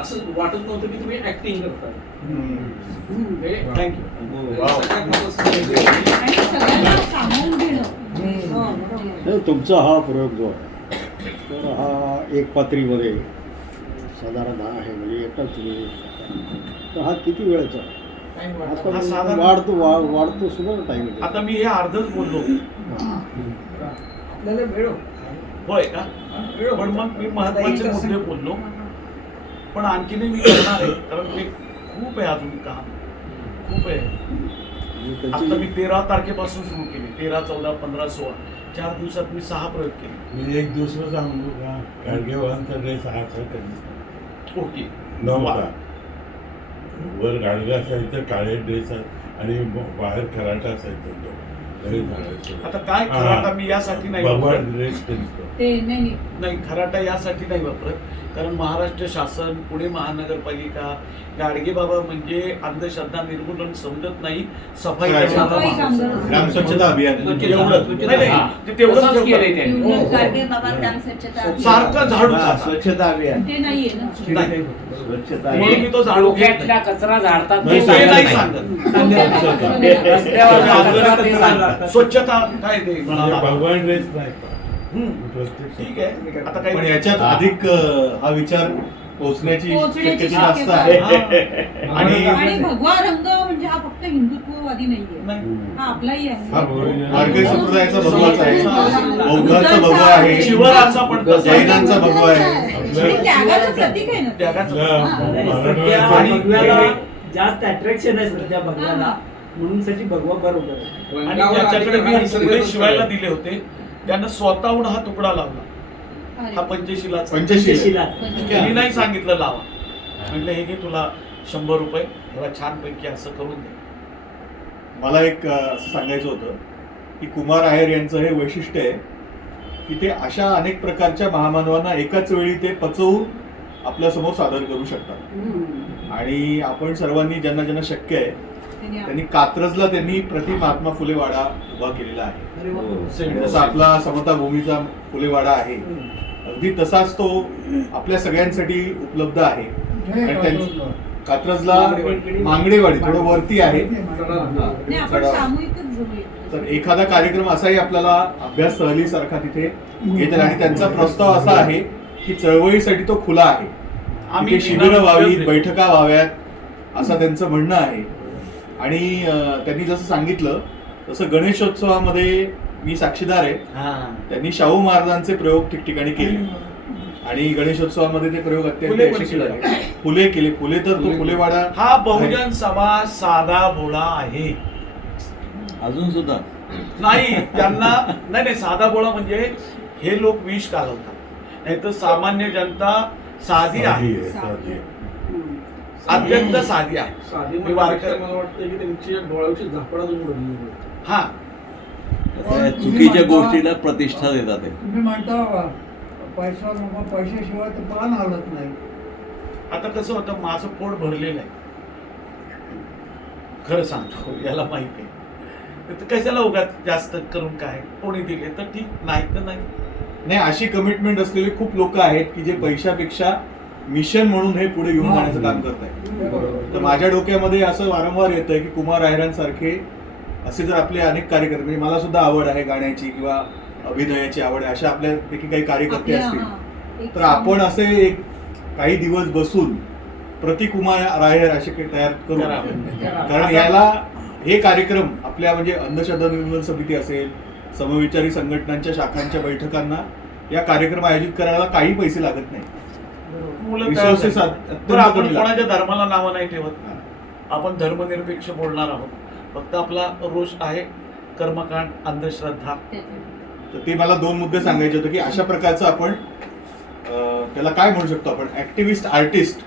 असं वाटत नव्हतं की तुम्ही ऍक्टिंग करताय. तुमचा हा प्रयोग जो आहे तर हा एकपात्रीमध्ये साधारण आहे, म्हणजे एकटाच तुम्ही, तर हा किती वेळाचा आहे? वाढतो सुद्धा टाइम. आता मी हे अर्धच बोललो. आपल्याला वेळ होय का? पण मग मी महत्वाचे मुद्दे बोललो, पण आणखीनही मी करणार आहे, कारण ते खूप आहे अजून काम, खूप आहे. आता मी 13 तारखेपासून सुरू केली, 13, 14, 15, 16 4 दिवसात मी 6 प्रयोग केले. मी एक दुसरं सांगू का, गाडगेबाबांचा ड्रेस असा कधी ओके नव्हता. वर गाडगे असायचं, काळे ड्रेस आणि बाहेर खराटा असायचा तो. आता काय खराटा मी यासाठी नाही वापरत, ड्रेस ते नाही नाही खराटा यासाठी नाही वापरत, कारण महाराष्ट्र शासन, पुणे महानगरपालिका, गाडगे बाबा म्हणजे अंधश्रद्धा निर्मूलन समजत नाही, सफाई सफाई कामगार. ग्राम स्वच्छता अभियान तसंच केलंय त्यांनी. गाडगे बाबा ग्राम स्वच्छता अभियान. सारखं झाडू स्वच्छता अभियान ते नाहीये ना. नाही. स्वच्छता म्हणून मी तो झाडू घेत डोक्यातला कचरा झाडतात नाही, ते नाही. सांगत नाही नाही. सांगत. रस्त्यावरचा कचरा ते सांगतात. स्वच्छता काय ते म्हणाला. भगवान ड्रेस नाही ठीक आहे. आता पण काही याच्यात अधिक हा विचार पोहोचण्याची पोहोचण्याची शक्यता जास्त शक्यता आहे. आणि आणि भगवा रंग म्हणजे हा फक्त हिंदुत्ववादी नाहीये, नाही. हा आपलाही आहे. वारकरी संप्रदायाचा भगवाच आहे, बौद्धांचा भगवा आहे, शिवराचा पण तसा. जैनांचा भगवा आहे. आणि त्यागाचं प्रतीक आहे ना ते. त्यागाचं सध्या आणि भगव्याला जास्त अट्रॅक्शन आहे सध्या भगव्याला, म्हणून साठी भगवा बरोबर आहे. आणि ज्याच्याकडे मी तुकडे शिवायला दिले होते त्यानं स्वतःहून हा तुकडा लावला. हा पंचशिलाचा. पंचशीला मी नाही सांगितलं लावा, म्हटलं हे घे तुला 100 रुपये, मला छानपैकी असं करून दे. मला एक असं सांगायचं होतं की कुमार आहेर यांचं हे वैशिष्ट्य आहे की ते अशा अनेक प्रकारच्या महामानवांना एकाच वेळी ते पचवून आपल्या समोर सादर करू शकतात. आणि आपण सर्वांनी ज्यांना ज्यांना शक्य आहे त्यांनी कात्रजला त्यांनी प्रति महात्मा फुले वाडा उभा केलेला आहे. जसा आपला समता भूमीचा फुले वाडा आहे, अगदी तसाच तो आपल्या सगळ्यांसाठी उपलब्ध आहे. कात्रजला मांगडेवाडी थोडं वरती आहे. नाही, आपण सामूहिकच जाऊया. तर एखादा कार्यक्रम असाही आपल्याला अभ्यास सहलीसारखा तिथे घेता आणि त्यांचा प्रस्ताव असा आहे की चळवळीसाठी तो खुला आहे. आम्ही शिबिरं व्हावीत, बैठका व्हाव्यात असं त्यांचं म्हणणं आहे. आणि त्यांनी जसं सांगितलं तसं गणेशोत्सवामध्ये मी साक्षीदार आहे. त्यांनी शाहू महाराजांचे प्रयोग ठिकठिकाणी केले आणि गणेशोत्सवामध्ये ते प्रयोग अत्यंत यशस्वी झाले. फुले केले, फुले तर तो फुलेवाडा हा बहुजन समाज साधा भोळा आहे. अजून सुद्धा नाही त्यांना नाही साधा भोळा म्हणजे हे लोक विष कालवतात, नाही तर सामान्य जनता साधी आहे, अत्यंत साधी आहे. साधी मी वारकरी मला वाटतं की त्यांची डोळ्याची झापडा जमून हा चुकीच्या गोष्टीला प्रतिष्ठा देतात ते. तुम्ही म्हणता पैसा नको, पैशाशिवाय तर पान हलत नाही. आता कसं होतं, माझं पोट भरलेलं आहे, खरं सांगतो, याला माहिती आहे. तर कशाला उगाच जास्त करून काय, कोणी दिले तर ठीक, नाही तर नाही. नाही, अशी कमिटमेंट असलेले खूप लोक आहेत की जे पैशापेक्षा मिशन म्हणून हे पुढे घेऊन जाण्याचं काम करत आहेत. तर माझ्या डोक्यामध्ये असं वारंवार येतं की कुमार आहेरांसारखे असे जर आपले अनेक कार्यकर्ते, म्हणजे मला सुद्धा आवड आहे गाण्याची किंवा अभिनयाची आवड आहे, अशा आपल्यापैकी काही कार्यकर्ते असतील तर आपण असे एक काही दिवस बसून प्रति कुमार आहेर असे काही तयार करू. कारण याला हे कार्यक्रम आपल्या म्हणजे अंधश्रद्धा निर्मूलन समिती असेल, समविचारी संघटनांच्या शाखांच्या बैठकांना या कार्यक्रम आयोजित करायला काही पैसे लागत नाही. Resources तर आपण कोणाच्या धर्माला नावं नाही ठेवत, आपण धर्मनिरपेक्ष बोलणार आहोत. फक्त आपला रोष आहे कर्मकांड, अंधश्रद्धा. तर ते मला 2 मुद्दे सांगायचे होते की अशा प्रकारचं आपण त्याला काय म्हणू शकतो, आपण ऍक्टिव्हिस्ट आर्टिस्ट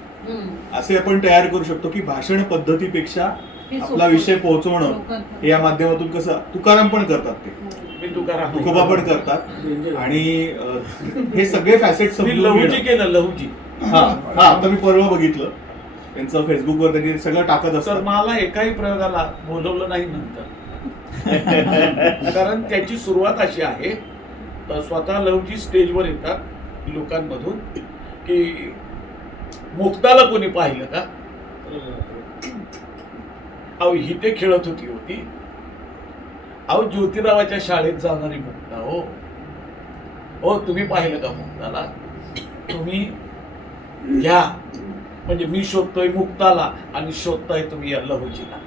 असे आपण तयार करू शकतो की भाषण पद्धतीपेक्षा आपला विषय पोहोचवणं हे या माध्यमातून कसं तुकाराम पण करतात, ते तुकोबा पण करतात. आणि हे सगळे फॅसेट लहुजी केलं, लहुजी. हा आता मी परवा बघितलं त्यांचं फेसबुकवर, त्यांनी सगळं टाकत असतात. मला एकाही प्रयोगाला बोलवलं नाही नंतर, कारण त्याची सुरुवात अशी आहे, स्वतः लहुजी स्टेजवर येतात लोकांमधून की मुक्ताला कोणी पाहिलं का, अहो ही ते खेळत होती, अहो ज्योतिरावाच्या शाळेत जाणारी मुक्ता, हो तुम्ही पाहिलं का मुक्ताला, तुम्ही घ्या, म्हणजे मी शोधतोय मुक्ताला आणि शोधताय तुम्ही या लहुजीला.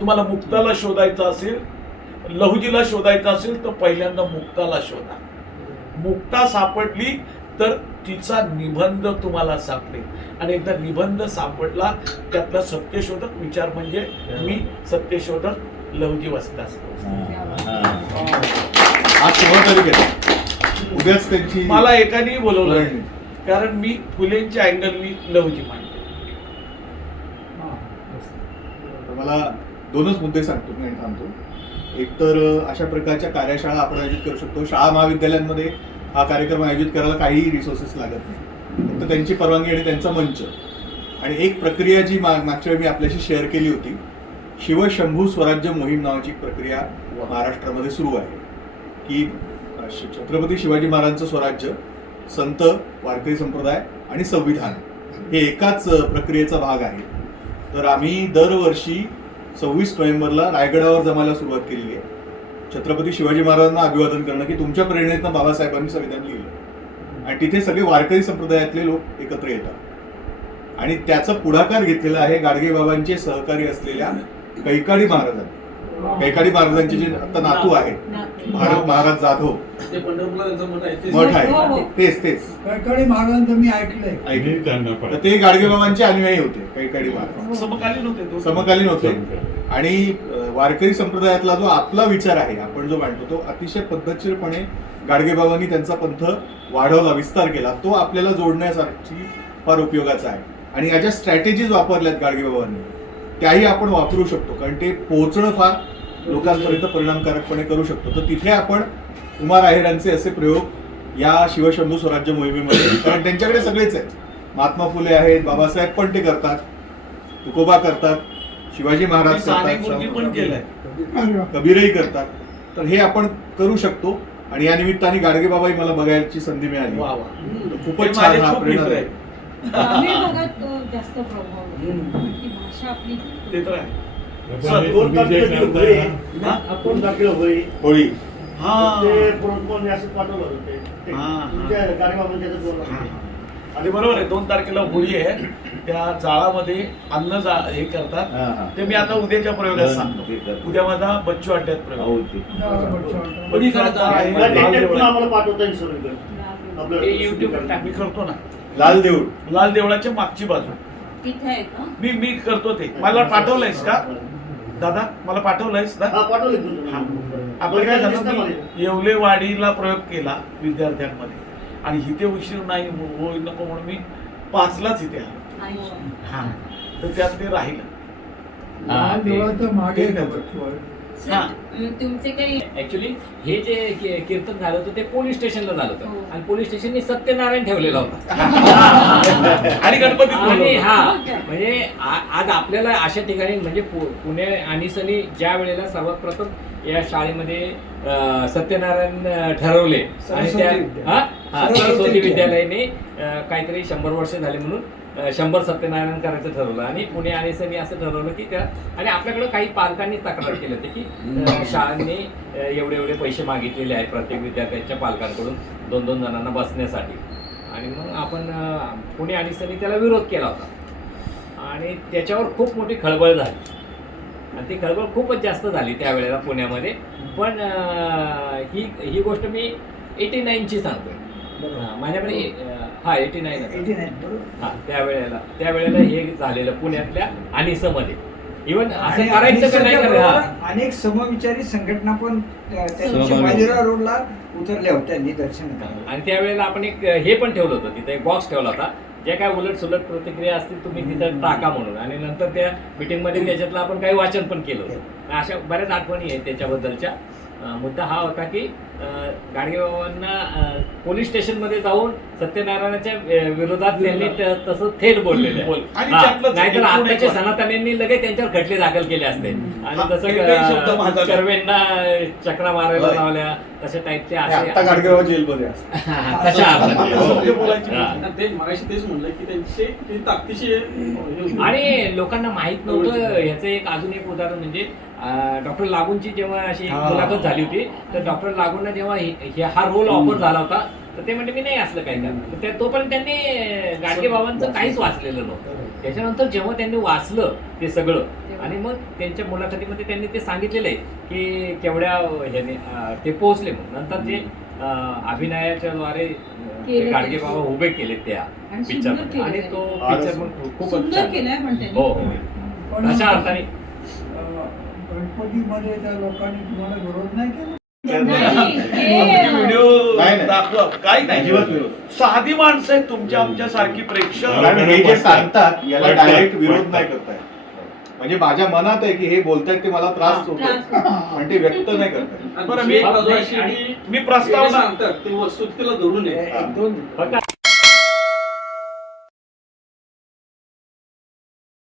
तुम्हाला मुक्ताला शोधायचं असेल, लहुजीला शोधायचं असेल तर पहिल्यांदा मुक्ताला शोधा. मुक्ता सापडली तर तिचा निबंध तुम्हाला सापडेल, आणि एकदा निबंध सापडला त्यातला सत्यशोधक विचार म्हणजे मी सत्यशोधक लवजी वस्ता असतो. आज 16 तारीख आहे, उद्याच त्यांची मला एकाने बोलवलं कारण मी फुलेंच्या अँगलनी लवजी मांडतो. तर मला दोनच मुद्दे सांगतो मी आणि थांबतो. एक तर अशा प्रकारच्या कार्यशाळा आपण आयोजित करू शकतो. शाळा महाविद्यालयांमध्ये हा कार्यक्रम आयोजित करायला काहीही रिसोर्सेस लागत नाही, फक्त त्यांची परवानगी आणि त्यांचा मंच. आणि एक प्रक्रिया जी मागच्या वेळी मी आपल्याशी शेअर केली होती, शिवशंभू स्वराज्य मोहीम नावाची एक प्रक्रिया महाराष्ट्रामध्ये सुरू आहे की छत्रपती शिवाजी महाराजांचं स्वराज्य, संत, वारकरी संप्रदाय आणि संविधान हे एकाच प्रक्रियेचा भाग आहे. तर आम्ही दरवर्षी 26 नोव्हेंबरला रायगडावर जमायला सुरुवात केलेली आहे. छत्रपती शिवाजी महाराजांना अभिवादन करणं की तुमच्या प्रेरणेतनं बाबासाहेबांनी संविधान लिहिलं, आणि तिथे सगळे वारकरी संप्रदायातले लोक एकत्र येतात. आणि त्याचा पुढाकार घेतलेला आहे गाडगेबाबांचे सहकारी असलेल्या कैकाडी महाराजांनी. कैकाडी महाराजांचे जे आता नातू आहेत भारत महाराज जाधव, ते पंढरपूरला त्यांचा मठ आहे मठ हो, हो. आहे, तेच कैकाडी महाराजांचं मी ऐकलंय. तर ते गाडगेबाबांचे अनुयायी होते कैकाडी महाराज, समकालीन होते तो. समकालीन होते. आणि वारकरी संप्रदायातला जो आपला विचार आहे, आपण जो मांडतो, तो अतिशय पद्धतशीरपणे गाडगेबाबांनी त्यांचा पंथ वाढवला, विस्तार केला. तो आपल्याला जोडण्यासाठी फार उपयोगाचा आहे. आणि या ज्या स्ट्रॅटेजीज वापरल्यात गाडगेबाबांनी त्याही आपण वापरू शकतो, कारण ते पोहोचणं फार लोकांपर्यंत परिणामकारकपणे करू शकतो. तर तिथे आपण कुमार आहेरांचे असे प्रयोग या शिवशंभू स्वराज्य मोहिमेमध्ये, कारण त्यांच्याकडे सगळेच आहेत, महात्मा फुले आहेत, बाबासाहेब पण ते करतात, तुकोबा करतात, शिवाजी महाराज करतात, कबीरही करतात. तर हे आपण करू शकतो. आणि या निमित्ताने गाडगेबाबाही मला बघायची संधी मिळाली. खूपच छान हा प्रेरणा आहे. ग्रामीण भागात जास्त प्रभाव आहे. ती भाषा आपली ते तर आहे. होळी आणि बरोबर आहे, 2 तारखेला होळी आहे. त्या जाळामध्ये अन्न हे करतात. ते मी आता उद्याच्या प्रयोगात सांगतो. उद्या माझा बच्चू अड्ड्यात प्रयोग. मी करतो ना लाल देऊळ, लाल देवळाच्या मागची बाजू तिथे आहे का? मी करतो ते. मला पाठवलंयस का दादा? मला पाठवलंयस ना? आपण काय झालं, मी येवलेवाडीला प्रयोग केला विद्यार्थ्यांमध्ये, आणि इथे उशीर नाही होईल नको म्हणून मी 5लाच इथे आलो. हा, तर त्यात ते राहिलं. तुमचे काही ऍक्च्युली हे जे कीर्तन झालं होतं ते पोलीस स्टेशनला झालं होतं, आणि पोलीस स्टेशननी सत्यनारायण ठेवलेला होता. आणि गणपती आणि हा म्हणजे आज आपल्याला अशा ठिकाणी म्हणजे पुणे आणि सनी ज्या वेळेला सर्वात प्रथम या शाळेमध्ये सत्यनारायण ठरवले, आणि त्या सरस्वती विद्यालयाने काहीतरी 100 वर्ष झाले म्हणून 100 सत्यनारायण करायचं ठरवलं. आणि पुणे आणि सनी असं ठरवलं की त्या, आणि आपल्याकडे काही पालकांनी तक्रार केली होती की शाळांनी एवढे पैसे मागितलेले आहेत प्रत्येक विद्यार्थ्यांच्या पालकांकडून 2-2 जणांना बसण्यासाठी. आणि मग आपण पुणे आणि सनी त्याला विरोध केला होता, आणि त्याच्यावर खूप मोठी खळबळ झाली, आणि ती खळबळ खूपच जास्त झाली त्यावेळेला पुण्यामध्ये. पण ही गोष्ट मी 89ची सांगतोय. माझ्याकडे 89 हा त्यावेळेला हे झालेलं पुण्यातल्या अनिसमध्ये. इव्हन असं करायचं का नाही करायचं, अनेक समविचारी संघटना पण बाजीराव रोडला उतरल्या होत्या निदर्शन करायला. आणि त्यावेळेला आपण एक हे पण ठेवलं होतं, तिथे एक बॉक्स ठेवला होता, जे काय उलट सुलट प्रतिक्रिया असतील तुम्ही तिथं टाका म्हणून. आणि नंतर त्या मिटिंगमध्ये त्याच्यातलं आपण काही वाचन पण केलं होतं. अशा बऱ्याच आठवणी आहेत त्याच्याबद्दलच्या. मुद्दा हा होता की गाडगेबाबांना पोलीस स्टेशनमध्ये जाऊन सत्यनारायणाच्या विरोधात त्यांनी तसं थेट बोललेलं आहे. नाहीतर आताच्या सनातन्यांनी लगेच त्यांच्यावर खटले दाखल केले असते, आणि तसं कर्वेंना चक्रा मारायला लावल्या तशा टाईपचे असे गाडगेबाबा जेलमध्ये ते मगाशी तेच म्हणलं की त्यांची ताकदीशी. आणि लोकांना माहित नव्हतं. ह्याचं एक अजून एक उदाहरण म्हणजे डॉक्टर लागूंची जेव्हा अशी मुलाखत झाली होती, तर डॉक्टर लागूंना जेव्हा हा रोल ऑफर झाला होता, तर ते म्हणजे मी नाही असलं काय करणार. तोपर्यंत त्यांनी गाडगेबाबांचं काहीच वाचलेलं नव्हतं. त्याच्यानंतर जेव्हा त्यांनी वाचलं ते सगळं, आणि मग त्यांच्या मुलाखतीमध्ये त्यांनी ते सांगितलेलं आहे की केवढ्या ह्याने ते पोहोचले. मग नंतर ते अभिनयाच्या द्वारे केले गाडगे ते. बाबा उभे केले त्या आणि पिक्चर सुंदर केलंय. आणि तो आज पिक्चर पण खूपच सुंदर छान. केलाय पण त्यांनी. हो पण अशा अर्थाने गणपतीमध्ये त्या लोकांनी तुम्हाला विरोध नाही केला. नाही, व्हिडिओ नाही, नाही. दाखवा काही अजिबात नाही विरोध. साधी माणसं आहेत तुमच्या आमच्या सारखी प्रेक्षक कारण हे जे सांगतात याला वाटतं, डायरेक्ट विरोध वाटतं. नाही करतायत. म्हणजे माझ्या मनात आहे की हे बोलतायत ते मला त्रास होतो त्रास पण ते व्यक्त नाही करतायत. बरं, मी- दुसरी बाजू अशी मी की प्रस्तावना ते सांगतात ते वस्तुस्थितीला धरून आहे. एक दोन फक्त